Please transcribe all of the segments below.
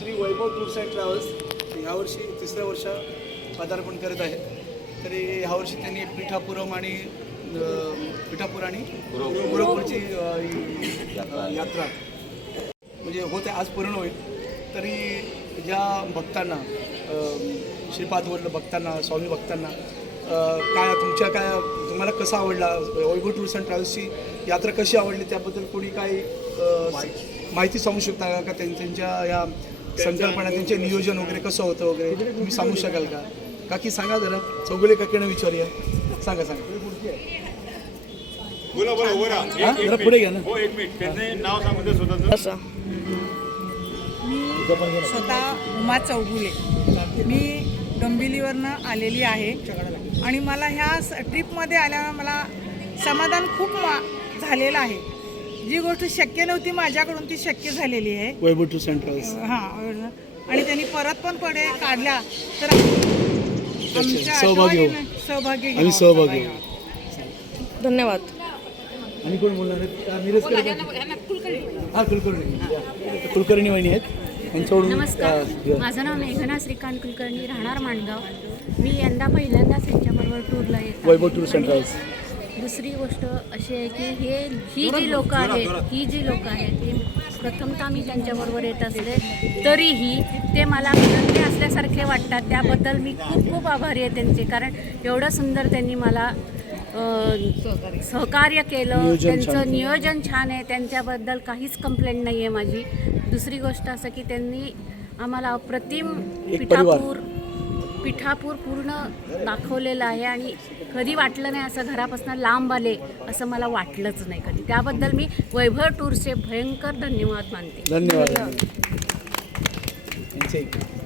Shri Vaibhav tours and travels ह्यावर्षी 3ऱ्या वर्षात पदार्पण करत आहे. तरी ह्यावर्षी त्यांनी पिठापुरम आणि गुरुपूरची यात्रा म्हणजे होते आज पूर्ण होईल. तरी ज्या भक्तांना श्रीपाद वडलं भक्तांना स्वामी भक्तांना काय तुम्हाला कसा आवडला वैभव टूर्स अँड ट्रॅव्हल्सची यात्रा कशी आवडली त्याबद्दल कोणी काही माहिती सांगू शकता का? त्यांच्या या संकल्पना त्यांचे नियोजन वगैरे कसं होतं वगैरे तुम्ही सांगू शकाल का? काकी सांगा जरा. चौगुले काकीनं विचारूया. सांगा जरा पुढे घ्या ना. मी स्वतः उमा चौगुले मी डोंबिवलीवरनं आलेली आहे आणि मला ह्या ट्रिपमध्ये आल्यानं मला समाधान खूप झालेलं आहे. जी गोष्ट शक्य नव्हती माझ्याकडून ती शक्य झालेली आहे. वैभव टूर्स अँड ट्रॅव्हल्स आणि त्यांनी परत पण पडे काढल्या तर सहभागी धन्यवाद. आणि कोण बोलणार कुलकर्णी वहिनी आहेत यांच्याकडून. नमस्कार, माझं नाव मेघना श्रीकांत कुलकर्णी, राहणार माणगाव. मी यंदा पहिल्यांदाच यांच्याबरोबर टूरला येते. वैभव टूर्स अँड ट्रॅव्हल्स. दुसरी गोष्ट अशी आहे की ही जी लोक आहेत ही प्रथमतः मी त्यांच्याबरोबर येत असले तरीही ते मला विनंती असल्यासारखे वाटतात. त्याबद्दल मी खूप आभारी आहे त्यांचे. कारण एवढं सुंदर त्यांनी मला सहकार्य केलं. त्यांचं नियोजन छान आहे. त्यांच्याबद्दल काहीच कंप्लेंट नाही आहे माझी. दुसरी गोष्ट असं की त्यांनी आम्हाला अप्रतिम पिठापूर पूर्ण दाखवलेलं आहे आणि कधी वाटलं नाही असं घरापासून लांब आले असं मला वाटलंच नाही कधी. त्याबद्दल मी वैभव टूर्सचे भयंकर धन्यवाद मानते. धन्यवाद.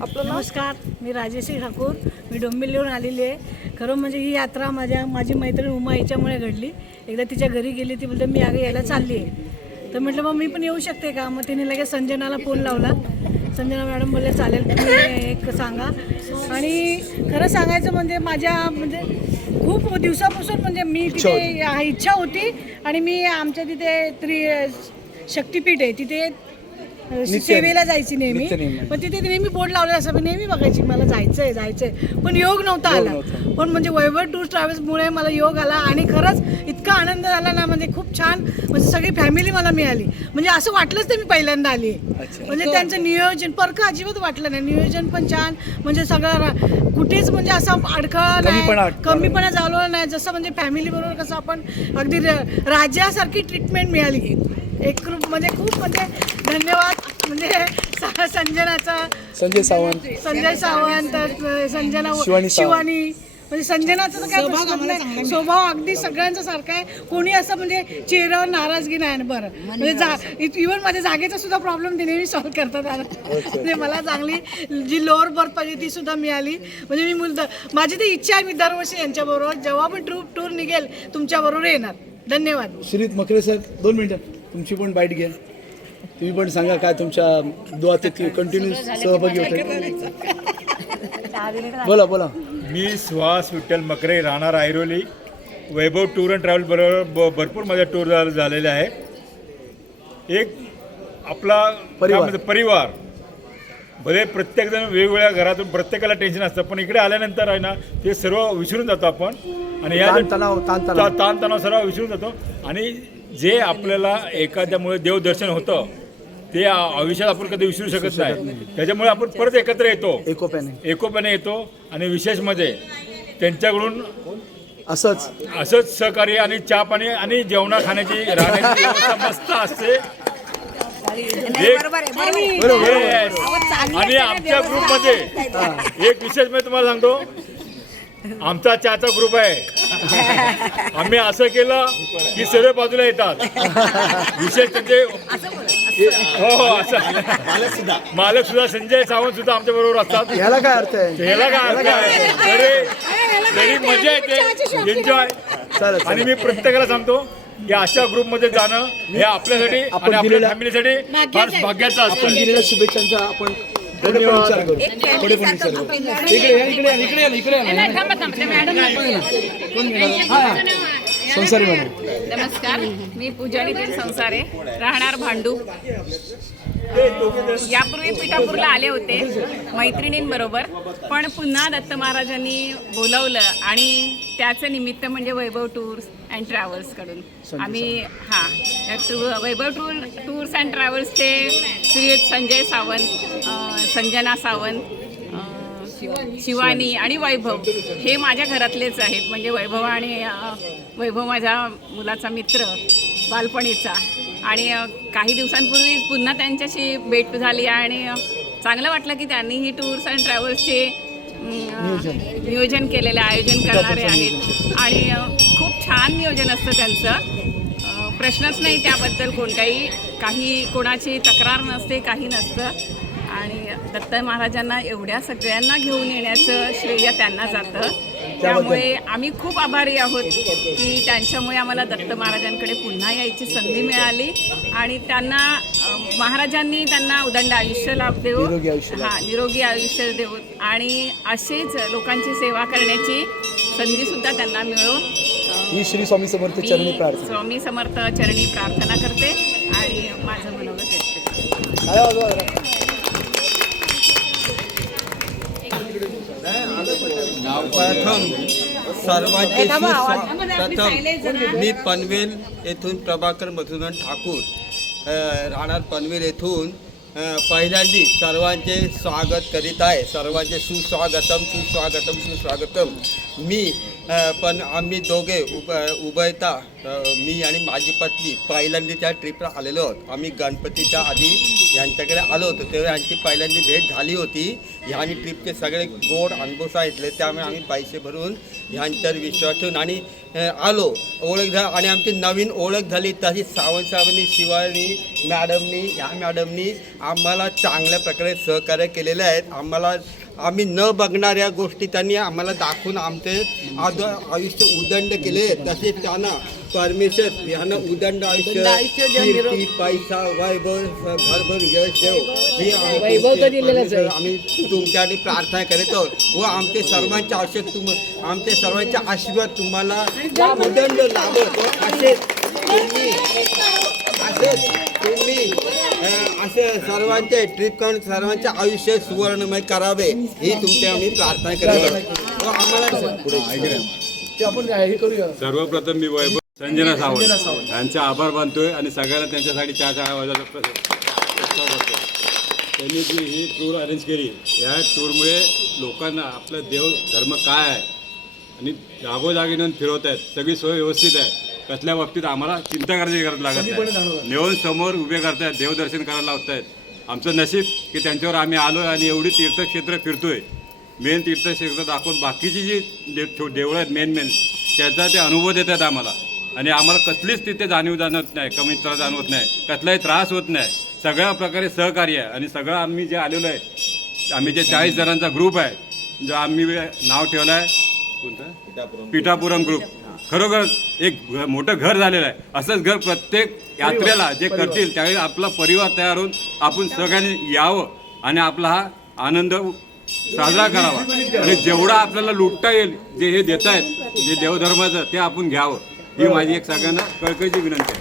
आपलं नमस्कार, मी राजेश्री ठाकूर. मी डोंबिवलीवरून आलेली आहे. खरं म्हणजे ही यात्रा माझी मैत्रीण उमा याच्यामुळे घडली. एकदा तिच्या घरी गेली, ती बोलते मी यायला चालली आहे. तर म्हटलं मग मी पण येऊ शकते का? मग तिने लगेच संजनाला फोन लावला. संजना मॅडम बोलले चालेल तुम्ही एक सांगा. आणि खरं सांगायचं म्हणजे खूप दिवसापासून म्हणजे मी तिथे इच्छा होती. आणि मी आमच्या तिथे शक्तिपीठ आहे तिथे सेवेला जायची नेहमी. पण तिथे नेहमी बोर्ड लावलेला असं मी नेहमी बघायची मला जायचंय पण योग नव्हता आला. पण म्हणजे वैभव टूर्स ट्रॅव्हल्समुळे मला योग आला आणि खरंच इतका आनंद झाला ना. म्हणजे खूप छान म्हणजे सगळी फॅमिली मला मिळाली. म्हणजे असं वाटलंच ते मी पहिल्यांदा आली. म्हणजे त्यांचं नियोजन परका अजिबात वाटलं नाही. नियोजन पण छान. म्हणजे सगळं कुठेच म्हणजे असं अडखळा नाही, कमीपणा झाला नाही. जसं म्हणजे फॅमिली बरोबर कसं आपण अगदी राज्यासारखी ट्रीटमेंट मिळाली. म्हणजे खूप म्हणजे धन्यवाद. म्हणजे संजय सावंत, संजना शिवानी म्हणजे संजनाचा तर काय प्रश्न नाही. स्वभाव अगदी सगळ्यांचा सारखा आहे. कोणी असं म्हणजे चेहऱ्यावर नाराजगी नाही. बरं म्हणजे इव्हन माझ्या जागेचा सुद्धा प्रॉब्लेम ते नेहमी सॉल्व्ह करतात. म्हणजे मला चांगली जी लोअर बर्थ पाहिजे ती सुद्धा मिळाली. म्हणजे माझी ती इच्छा आहे मी दरवर्षी यांच्याबरोबर जेव्हा पण टूर निघेल तुमच्याबरोबर येणार. धन्यवाद. श्रीत मकरे सर 2 मिनिटं तुमची पण बाईट घ्या. तुम्ही पण सांगा काय तुमच्या दुआत कंटिन्यू सहभागी होते. बोला. मी सुहास विठ्ठल मकरे, राहणार ऐरोली. वैभव टूर अँड ट्रॅव्हल बरोबर भरपूर माझ्या टूर झालेले आहे. एक आपला परिवार भले प्रत्येकजण वेगवेगळ्या घरातून प्रत्येकाला टेन्शन असतं. पण इकडे आल्यानंतर आहे ना ते सर्व विसरून जातो आपण. आणि या ताणतणाव सर्व विसरून जातो. आणि जे आपल्याला एखाद्यामुळे देवदर्शन होतं ते आयुष्यात आपण कधी विसरू शकत नाही. त्याच्यामुळे आपण परत एकत्र येतो, एकोप्याने येतो. आणि विशेष म्हणजे त्यांच्याकडून असंच सहकार्य आणि चहा पाणी आणि जेवणा खाण्याची राहण्याची व्यवस्था मस्त असते. आणि आमच्या ग्रुपमध्ये एक विशेष मी तुम्हाला सांगतो. आमचा चहाचा ग्रुप आहे. आम्ही असं केलं की सर्व बाजूला येतात. विशेष त्यांचे मालक सुद्धा संजय सावंत सुद्धा आमच्या बरोबर असतात. ह्याला काय अर्थ आहे? तरी मजा येते, एन्जॉय. आणि मी प्रत्येकाला सांगतो की अशा ग्रुपमध्ये जाणं हे आपल्यासाठी आणि आपल्या फॅमिलीसाठी फार भाग्याचं असतं. दिलेल्या शुभेच्छांचा आपण धन्यवाद. संसारी मॅडम. नमस्कार, मी पूजा नितीन संसारे, राहणार भांडू. यापूर्वी पिठापूरला आले होते मैत्रिणींबरोबर, पण पुन्हा दत्त महाराजांनी बोलवलं आणि त्याचं निमित्त म्हणजे वैभव टूर्स अँड ट्रॅव्हल्सकडून आम्ही वैभव टूर्स अँड ट्रॅव्हल्सचे श्रीयुत संजय सावंत, संजना सावंत, शिवानी आणि वैभव हे माझ्या घरातलेच आहेत. म्हणजे वैभव माझ्या मुलाचा मित्र बालपणीचा, आणि काही दिवसांपूर्वी पुन्हा त्यांच्याशी भेट झाली आणि चांगलं वाटलं की त्यांनी ही टूर्स अँड ट्रॅव्हल्सचे नियोजन केलेलं आयोजन करणारे आहेत आणि खूप छान नियोजन असतं त्यांचं. प्रश्नच नाही त्याबद्दल कोणताही, काही कोणाची तक्रार नसते, काही नसतं. आणि दत्त महाराजांना एवढ्या सगळ्यांना घेऊन येण्याचं श्रेय त्यांना जातं. त्यामुळे आम्ही खूप आभारी आहोत की त्यांच्यामुळे आम्हाला दत्त महाराजांकडे पुन्हा यायची संधी मिळाली आणि त्यांना महाराजांनी त्यांना उदंड आयुष्य लाभ देऊ, निरोगी आयुष्य देऊ आणि असेच लोकांची सेवा करण्याची संधीसुद्धा त्यांना मिळो. ही श्री स्वामी समर्थ चरणी प्रार्थना, स्वामी समर्थ चरणी प्रार्थना करते आणि माझं मनोगत व्यक्त करते. प्रथम सर्वांचे प्रथम मी पनवेल येथून प्रभाकर मधुसूदन ठाकूर राहणार पनवेल येथून पहिल्यांदा सर्वांचे स्वागत करीत आहे. सर्वांचे सुस्वागतम सुस्वागतम सुस्वागतम. पण आम्ही दोघे उभयता मी आणि माझी पत्नी पहिल्यांदा त्या ट्रिपला आलेलो आहोत. आम्ही गणपतीच्या आधी यांच्याकडे आलो होतो तेव्हा यांची पहिल्यांदा भेट झाली होती. ह्यांनी ट्रिपचे सगळे गोड अनुभव सांगितले, त्यामुळे आम्ही पैसे भरून ह्यांच्यावर विश्वास ठेवून आणि आलो. ओळख आणि आमची नवीन ओळख झाली. तशी सावंत साहेबांनी, शिवानी मॅडमनी, ह्या मॅडमनी आम्हाला चांगल्या प्रकारे सहकार्य केलेले आहेत. आम्ही न बघणाऱ्या गोष्टी त्यांनी आम्हाला दाखवून आमचे आयुष्य उदंड केले. तसेच त्यांना परमेश्वर ह्यांना उदंड आयुष्य, कीर्ती, पैसा, वैभव, भरभर यश देव ही आम्ही तुमच्यासाठी प्रार्थना करीत आहोत व आमचे सर्वांचे आमचे सर्वांचे आशीर्वाद तुम्हाला उदंड लाभत. असे सर्वांचे ट्रिप करून सर्वांचे आयुष्य सुवर्णमय करावे ही तुमची आम्ही प्रार्थना करतो. आम्हाला सर्वप्रथम मी वैभव संजना सावंत यांचे आभार मानतोय आणि सगळ्यांना त्यांच्यासाठी चहा आवाजाचा प्रस्ताव करतो. त्यांनी जी ही टूर अरेंज केली, या टूरमुळे लोकांना आपलं देव धर्म काय आहे आणि जागोजागी नेऊन फिरवत आहेत. सगळी सोय व्यवस्थित आहे. कसल्या बाबतीत आम्हाला चिंता करायची गरज लागत नाही. नेऊन समोर उभे करतायत, देवदर्शन करायला लावत आहेत. आमचं नशीब की त्यांच्यावर आम्ही आलो आणि एवढी तीर्थक्षेत्र फिरतोय. मेन तीर्थक्षेत्र दाखवून बाकीची जी देवळं आहेत मेन त्याचा ते अनुभव देतात आम्हाला आणि आम्हाला कसलीच तिथे जाणवत नाही, कमी त्रास जाणवत नाही, कसलाही त्रास होत नाही. सगळ्या प्रकारे सहकार्य आहे आणि सगळं आम्ही जे आलेलो आहे, आम्ही जे 40 जणांचा ग्रुप आहे, जो आम्ही नाव ठेवलं आहे कोणतं पिठापुरम ग्रुप, खरोखर एक मोठं घर झालेलं आहे. असंच घर प्रत्येक यात्रेला जे करतील त्यावेळी आपला परिवार तयार होऊन आपण सगळ्यांनी यावं आणि आपला हा आनंद साजरा करावा आणि जेवढा आपल्याला लुटता येईल जे हे देत आहेत जे देवधर्माचं ते आपण घ्यावं ही माझी एक सगळ्यांना कळकळीची विनंती आहे.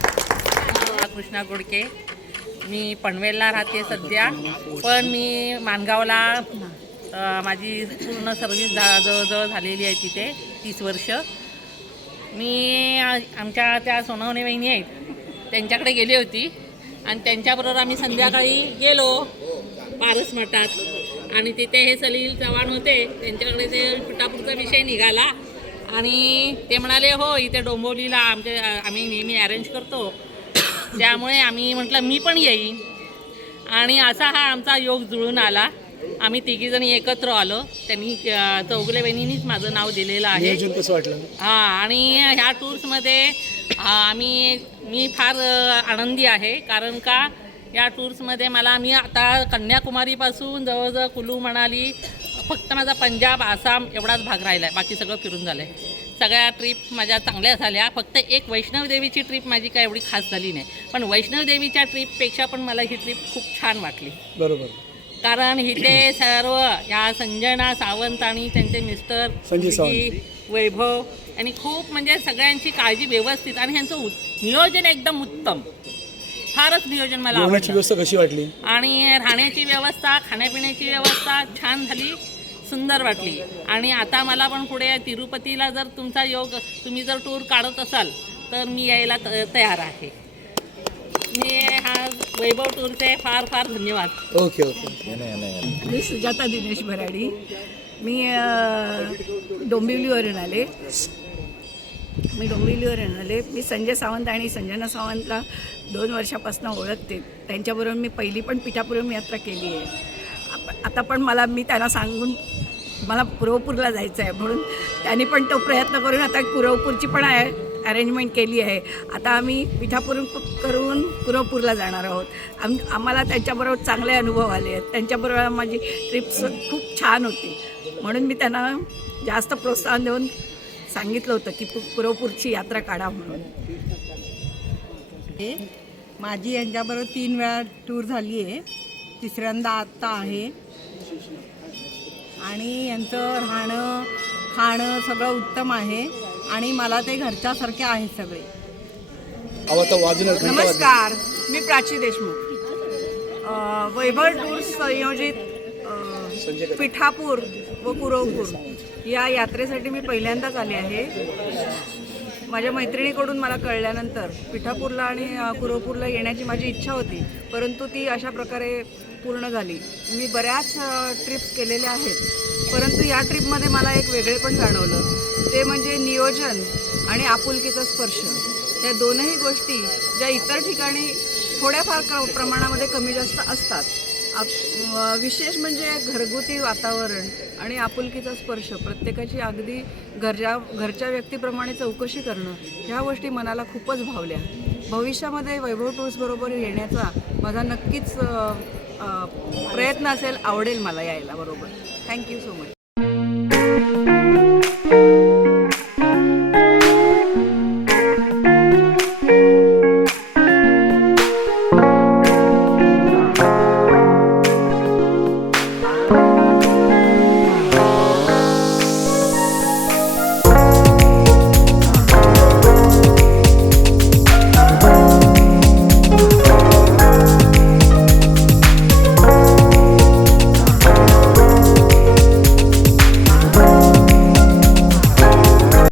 कृष्णा गोडके, मी पनवेलला राहते सध्या, पण मी माणगावला माझी पूर्ण सर्व्हिस जवळजवळ झालेली आहे तिथे 30 वर्ष. मी आमच्या त्या सोनवणे वहिनी आहेत त्यांच्याकडे गेली होती आणि त्यांच्याबरोबर आम्ही संध्याकाळी गेलो पारस मठात आणि तिथे हे सलील चव्हाण होते. त्यांच्याकडे ते पिठापूरचा विषय निघाला आणि ते म्हणाले हो इथे डोंबिवलीला आम्ही नेहमी अरेंज करतो, त्यामुळे आम्ही म्हटलं मी पण येईन आणि असा हा आमचा योग जुळून आला. आम्ही तिघीजणी एकत्र आलो. त्यांनी चौगुले बहिणींनीच माझं नाव दिलेलं आहे. कसं वाटलं? हां, आणि ह्या टूर्समध्ये मी फार आनंदी आहे, कारण का या टूर्समध्ये मी आता कन्याकुमारीपासून जवळजवळ कुलू मनाली, फक्त माझा पंजाब आसाम एवढाच भाग राहिला आहे, बाकी सगळं फिरून झालं आहे. सगळ्या ट्रिप माझ्या चांगल्या झाल्या. फक्त एक वैष्णवदेवीची ट्रिप माझी काय एवढी खास झाली नाही, पण वैष्णवदेवीच्या ट्रिपपेक्षा पण मला ही ट्रिप खूप छान वाटली. बरोबर. कारण इथे सर्व ह्या संजना सावंत आणि त्यांचे मिस्टर वैभव आणि खूप म्हणजे सगळ्यांची काळजी व्यवस्थित आणि ह्यांचं नियोजन एकदम उत्तम. फारच नियोजन मला जेवणाची आवडलं. व्यवस्था कशी वाटली? आणि राहण्याची व्यवस्था, खाण्यापिण्याची व्यवस्था छान झाली, सुंदर वाटली. आणि आता मला पण पुढे तिरुपतीला जर तुमचा योग, तुम्ही जर टूर काढत असाल तर मी यायला तयार आहे. मी हा वैभव टूरचे फार फार धन्यवाद. Okay okay. मी सुजाता दिनेश भराडी. मी डोंबिवलीवरून आले. मी संजय सावंत आणि संजना सावंतला 2 वर्षापासून ओळखते. त्यांच्याबरोबर मी पहिली पण पिठापुरम यात्रा केली आहे. आता पण मी त्यांना सांगून मला कुरवपूरला जायचं आहे, म्हणून त्यांनी पण तो प्रयत्न करून आता कुरवपूरची पण अरेंजमेंट केली आहे. आता आम्ही पिठापुरम करून कुरवपूरला जाणार आहोत. आम्हाला त्यांच्याबरोबर चांगले अनुभव आले आहेत. त्यांच्याबरोबर माझी ट्रिप्स खूप छान होती, म्हणून मी त्यांना जास्त प्रोत्साहन देऊन सांगितलं होतं की कुरवपूरची यात्रा काढा म्हणून. माझी यांच्याबरोबर 3 वेळा टूर झाली आहे. तिसऱ्यांदा आत्ता आहे. आणि यांचं राहणं खाणं सगळं उत्तम आहे आणि मला ते घरच्यासारखे आहे सगळे. नमस्कार, मी प्राची देशमुख. वैभव टूर्स संयोजित पिठापूर व कुरवपूर या यात्रेसाठी मी पहिल्यांदाच आले आहे. माझ्या मैत्रिणीकडून मला कळल्यानंतर पिठापूरला आणि कुरवपूरला येण्याची माझी इच्छा होती, परंतु ती अशा प्रकारे पूर्ण झाली. मी बऱ्याच ट्रिप्स केलेल्या आहेत, परंतु या ट्रिपमध्ये मला एक वेगळेपण जाणवलं. ते म्हणजे नियोजन आणि आपुलकीचा स्पर्श. या दोनही गोष्टी ज्या इतर ठिकाणी थोड्याफार प्रमाणामध्ये कमी जास्त असतात, विशेष म्हणजे घरगुती वातावरण आणि आपुलकीचा स्पर्श, प्रत्येकाची अगदी घरच्या व्यक्तीप्रमाणे चौकशी करणं, ह्या गोष्टी मनाला खूपच भावल्या. भविष्यामध्ये वैभव टूर्सबरोबर येण्याचा माझा नक्कीच प्रयत्न असेल. आवडेल मला यायला बरोबर. Thank you so much.